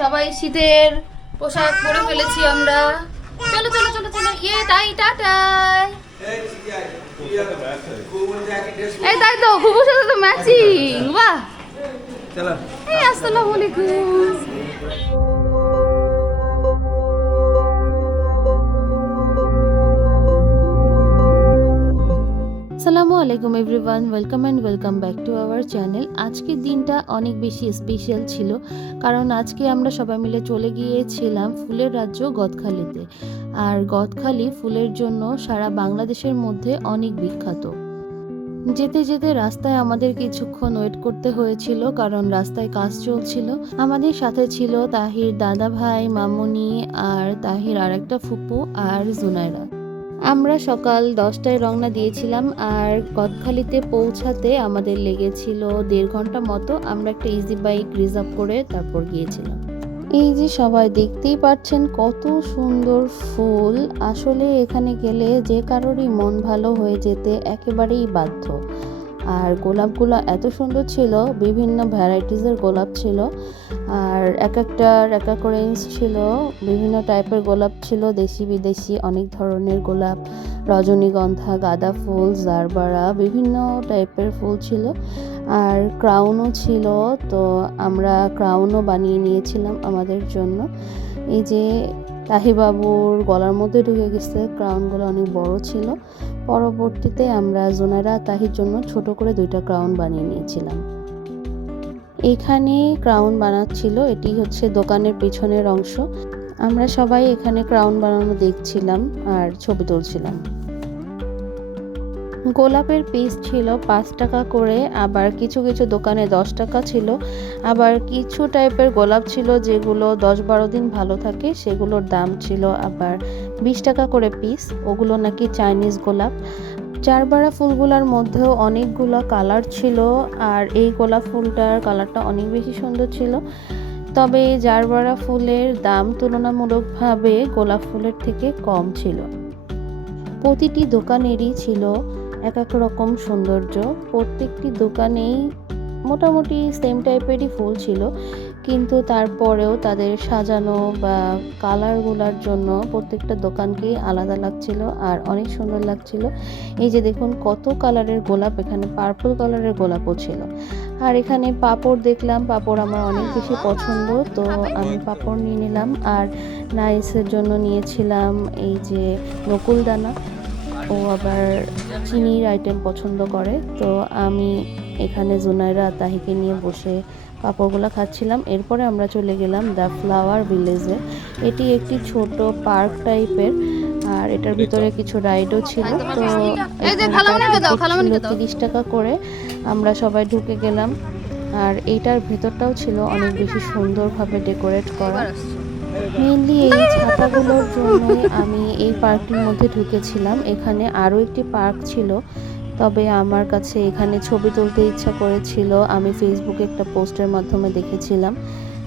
সবাই শীতের পোশাক পরে ফেলেছি আমরা। চলো চলো চলো চলো। ইয়ে তাই টাটাই এই তাই তো খুবুর সাথে তো ম্যাচিং বাহ। চলো। এই আসসালামু আলাইকুম। আসসালামু আলাইকুম everyone, welcome and welcome back to our channel. আজকের দিনটা অনেক বেশি স্পেশাল ছিল, কারণ আজকে আমরা সবাই মিলে চলে গিয়েছিলাম ফুলের রাজ্য গদখালিতে। আর গদখালি ফুলের জন্য সারা বাংলাদেশের মধ্যে অনেক বিখ্যাত। যেতে যেতে রাস্তায় আমাদের কিছুক্ষণ ওয়েট করতে হয়েছিল, কারণ রাস্তায় কাজ চলছিল। আমাদের সাথে ছিল তাহির দাদা ভাই মামুনি, আর তাহির আরেকটা ফুপু আর জুনাইরা আমরা সকাল দশটায় রওনা দিয়েছিলাম আর কদখালিতে পৌঁছাতে আমাদের লেগেছিল দেড় ঘণ্টা মতো। আমরা একটা ইজি বাইক রিজার্ভ করে তারপর গিয়েছিলাম। এই যে সবাই দেখতেই পাচ্ছেন কত সুন্দর ফুল। আসলে এখানে গেলে যে কারোরই মন ভালো হয়ে যেতে একেবারেই বাধ্য। আর গোলাপগুলো এত সুন্দর ছিল, বিভিন্ন ভ্যারাইটিসের গোলাপ ছিল। আর এক একটার এক এক রেঞ্জ ছিল, বিভিন্ন টাইপের গোলাপ ছিল, দেশি বিদেশি অনেক ধরনের গোলাপ। রজনীগন্ধা, গাঁদা ফুল, জারবারা, বিভিন্ন টাইপের ফুল ছিল। আর ক্রাউনও ছিল, তো আমরা ক্রাউনও বানিয়ে নিয়েছিলাম আমাদের জন্য। এই যে তাহিবাবুর গলার মধ্যে ঢুকে গেছে। ক্রাউনগুলো অনেক বড় ছিল। পরবর্তীতে আমরা জোনারা তাহির জন্য ছোট করে দুইটা ক্রাউন বানিয়ে নিয়েছিলাম। এখানে ক্রাউন বানাচ্ছিল। এটি হচ্ছে দোকানের পিছনের অংশ। আমরা সবাই এখানে ক্রাউন বানানো দেখছিলাম আর ছবি তুলছিলাম। গোলাপের পিস ছিল পাঁচ টাকা করে, আবার কিছু কিছু দোকানে দশ টাকা ছিল। আবার কিছু টাইপের গোলাপ ছিল যেগুলো দশ বারো দিন ভালো থাকে, সেগুলোর দাম ছিল আবার বিশ টাকা করে পিস ওগুলো নাকি চাইনিজ গোলাপ। চারবাড়া ফুলগুলোর মধ্যেও অনেকগুলো কালার ছিল, আর এই গোলাপ ফুলটার কালারটা অনেক বেশি সুন্দর ছিল। তবে জারবাড়া ফুলের দাম তুলনামূলকভাবে গোলাপ ফুলের থেকে কম ছিল। প্রতিটি দোকানেরই ছিল এক এক রকম সৌন্দর্য। প্রত্যেকটি দোকানেই মোটামুটি সেম টাইপেরই ফুল ছিল। কিন্তু তারপরেও তাদের সাজানো বা কালারগুলার জন্য প্রত্যেকটা দোকানকেই আলাদা লাগছিল আর অনেক সুন্দর লাগছিল। এই যে দেখুন, কত কালারের গোলাপ এখানে পার্পল কালারের গোলাপও ছিল। আর এখানে পাপড় দেখলাম, পাপড় আমার অনেক বেশি পছন্দ। তো আমি পাপড় নিয়ে নিলাম। আর নাইসের জন্য নিয়েছিলাম এই যে নকুলদানা ও আবার চিনির আইটেম পছন্দ করে। তো আমি এখানে জুনাইরা তাহিকে নিয়ে বসে পাঁপড়গুলো খাচ্ছিলাম। এরপরে আমরা চলে গেলাম দ্য ফ্লাওয়ার ভিলেজে। এটি একটি ছোট পার্ক টাইপের আর এটার ভিতরে কিছু রাইডও ছিল। তো এই যে খালামণিকে দাও, খালামণিকে দাও। তিরিশ টাকা করে। আমরা সবাই ঢুকে গেলাম। আর এইটার ভিতরটাও ছিল অনেক বেশি সুন্দরভাবে ডেকোরেট করা। মেনলি এই ছাতাগুলোর জন্যই আমি এই পার্কটির মধ্যে ঢুকেছিলাম। এখানে আরও একটি পার্ক ছিল, তবে আমার কাছে এখানে ছবি তুলতে ইচ্ছা করেছিল। আমি ফেসবুকে একটা পোস্টের মাধ্যমে দেখেছিলাম।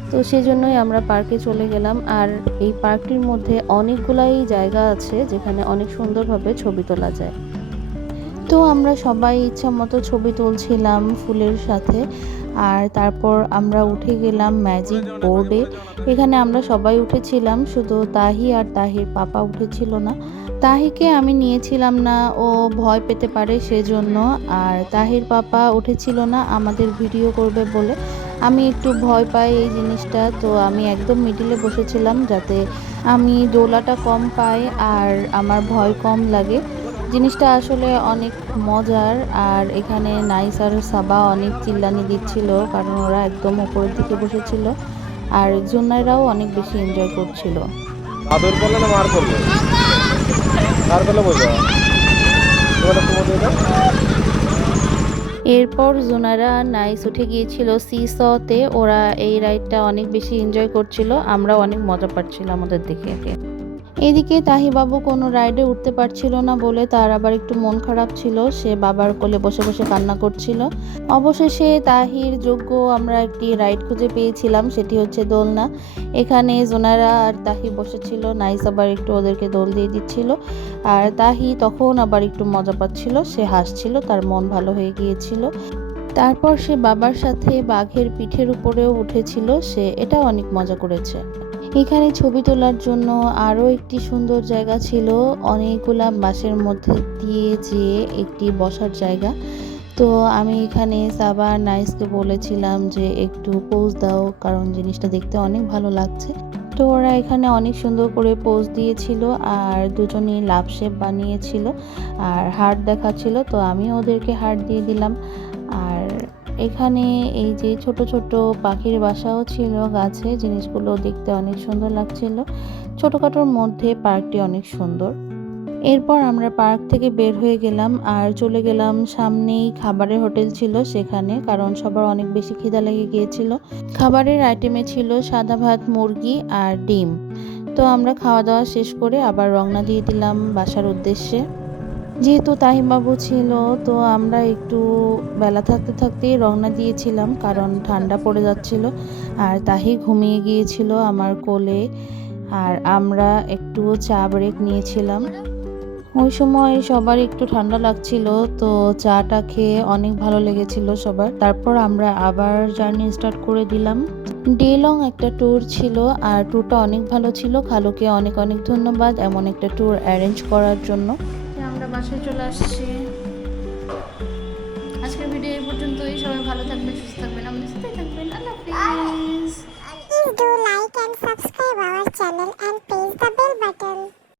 তো সেই জন্যই আমরা পার্কে চলে গেলাম। আর এই পার্কটির মধ্যে অনেকগুলাই জায়গা আছে, যেখানে অনেক সুন্দরভাবে ছবি তোলা যায়। তো আমরা সবাই ইচ্ছা মতো ছবি তুলছিলাম ফুলের সাথে। আর তারপর আমরা উঠে গেলাম ম্যাজিক বোর্ডে এখানে আমরা সবাই উঠেছিলাম, শুধু তাহি আর তাহির পাপা উঠেছিল না। তাহিকে আমি নিয়েছিলাম না, ও ভয় পেতে পারে সেজন্য। আর তাহির পাপা উঠেছিল না, আমাদের ভিডিও করবে বলে। আমি একটু ভয় পাই এই জিনিসটা, তো আমি একদম মিডিলে বসেছিলাম যাতে আমি দোলাটা কম পাই আর আমার ভয় কম লাগে। জিনিসটা আসলে অনেক মজার আর এখানে নাইস আর সাবা অনেক চিল্লানি দিচ্ছিল কারণ ওরা একদম উপরের দিকে বসেছিল আর জুনাইরাও অনেক বেশি এনজয় করছিল। আদর করলে না মার করলে? মার করলে বোঝো। এরপর জোনারা নাইস উঠে গিয়েছিল সিসতে ওরা এই রাইডটা অনেক বেশি এনজয় করছিল আমরা অনেক মজা পাচ্ছিলাম আমাদের দেখে। এদিকে তাহিবাবু কোনো রাইডে উঠতে পারছিল না বলে তার আবার একটু মন খারাপ ছিল। সে বাবার কোলে বসে বসে কান্না করছিল। অবশেষে তাহির যোগ্য আমরা একটি রাইড খুঁজে পেয়েছিলাম, সেটি হচ্ছে দোলনা। এখানে জোনারা আর তাহি বসেছিল, নাইস আবার একটু ওদেরকে দোল দিয়ে দিচ্ছিল। আর তাহি তখন আবার একটু মজা পাচ্ছিল, সে হাসছিল, তার মন ভালো হয়ে গিয়েছিল। তারপর সে বাবার সাথে বাঘের পিঠের উপরেও উঠেছিল, সে এটা অনেক মজা করেছে। এখানে ছবি তোলার জন্য আরও একটি সুন্দর জায়গা ছিল, অনেকগুলা বাসের মধ্যে দিয়ে যেয়ে একটি বসার জায়গা। তো আমি এখানে সাবা আর নাইসকে বলেছিলাম যে একটু পোজ দাও, কারণ জিনিসটা দেখতে অনেক ভালো লাগছে। তো ওরা এখানে অনেক সুন্দর করে পোজ দিয়েছিল আর দুজনেই লাভ শেপ বানিয়েছিল আর হার্ট দেখাচ্ছিল, তো আমি ওদেরকে হার্ট দিয়ে দিলাম। আর এখানে এই যে ছোট ছোট পাখির বাসাও ছিল, গাছে জিনিসগুলো দেখতে অনেক সুন্দর লাগছিল। ছোটোখাটোর মধ্যে পার্কটি অনেক সুন্দর। এরপর আমরা পার্ক থেকে বের হয়ে গেলাম আর চলে গেলাম সামনেই খাবারের হোটেল ছিল সেখানে, কারণ সবার অনেক বেশি খিদা লেগে গিয়েছিল। খাবারের আইটেমে ছিল সাদা ভাত, মুরগি আর ডিম। তো আমরা খাওয়া দাওয়া শেষ করে আবার রওনা দিয়ে দিলাম বাসার উদ্দেশ্যে। যেহেতু তাহিমবাবু ছিল, তো আমরা একটু বেলা থাকতে থাকতেই রওনা দিয়েছিলাম, কারণ ঠান্ডা পড়ে যাচ্ছিল। আর তাহি ঘুমিয়ে গিয়েছিল আমার কোলে, আর আমরা একটু চা ব্রেক নিয়েছিলাম। ওই সময় সবার একটু ঠান্ডা লাগছিল, তো চাটা খেয়ে অনেক ভালো লেগেছিল সবার। তারপর আমরা আবার জার্নি স্টার্ট করে দিলাম। ডে লং একটা ট্যুর ছিল, আর ট্যুরটা অনেক ভালো ছিল। খালুকে অনেক অনেক ধন্যবাদ এমন একটা ট্যুর অ্যারেঞ্জ করার জন্য। বাসায় চলে আসছি। আজকের ভিডিও এই পর্যন্তই। সবাই ভালো থাকবেন, সুস্থ থাকবেন। আমাদের সাথে থাকবেন। আল্লাহ হাফিজ। Do like and subscribe our channel and press the bell button.